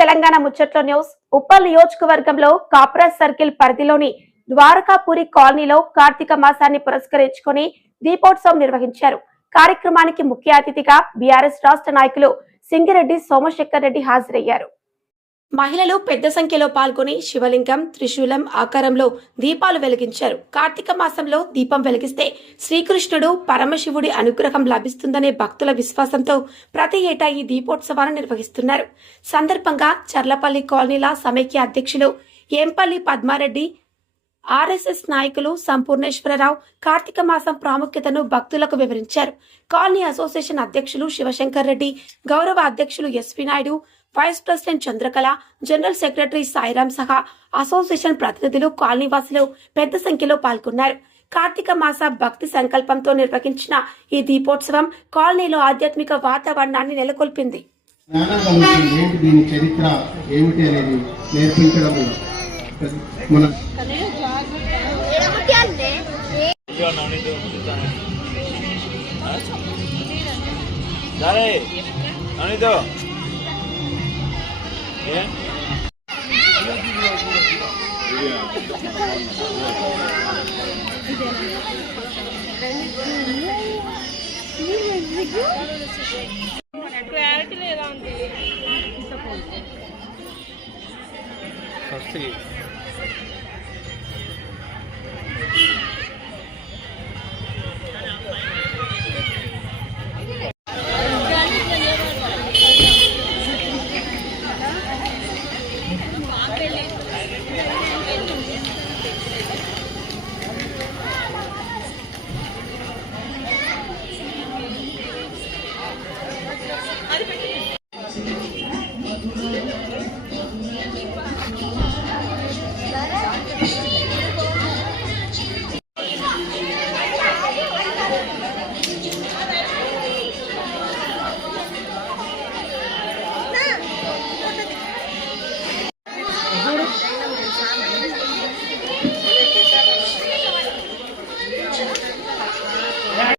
Telangana ముచ్చట్లో news. Uppal నియోజకవర్గంలో Kapra circle పరిధిలోని ద్వారకాపురి కాలనీలో కార్తీక మాసాన్ని పురస్కరించుకుని దీపోత్సవం నిర్వహించారు. కార్యక్రమానికి ముఖ్య అతిథిగా బీఆర్ఎస్ రాష్ట్ర నాయకులు సింగిరెడ్డి సోమశేఖర్ రెడ్డి హాజరయ్యారు. మహిళలు పెద్ద సంఖ్యలో పాల్గొని శివలింగం త్రిశూలం ఆకారంలో దీపాలు వెలిగించారు. కార్తీక మాసంలో దీపం వెలిగిస్తే శ్రీకృష్ణుడు పరమశివుడి అనుగ్రహం లభిస్తుందనే భక్తుల విశ్వాసంతో ప్రతి ఏటా ఈ దీపోత్సవాన్ని నిర్వహిస్తున్నారు. సందర్భంగా చర్లపల్లి కాలనీల సమైక్య అధ్యక్షులు ఏంపల్లి పద్మారెడ్డి ఆర్ఎస్ఎస్ నాయకులు సంపూర్ణేశ్వరరావు కార్తీక మాసం ప్రాముఖ్యతను భక్తులకు వివరించారు. కాలనీ అసోసియేషన్ అధ్యక్షులు శివశంకర్ రెడ్డి గౌరవ అధ్యక్షులు SV Naidu vice president Chandrakala general secretary Sairam సహా అసోసియేషన్ ప్రతినిధులు కాలనీవాసులు పెద్ద సంఖ్యలో పాల్గొన్నారు. కార్తీక మాస భక్తి సంకల్పంతో నిర్వహించిన ఈ దీపోత్సవం కాలనీలో ఆధ్యాత్మిక వాతావరణాన్ని నెలకొల్పింది. జ్ఞానం ఏంటి దీని చరిత్ర ఏమిటి అనేది నేర్పించడం మన. క్లారిటీ లేదా అంతే ఫస్ట్ அதுக்கு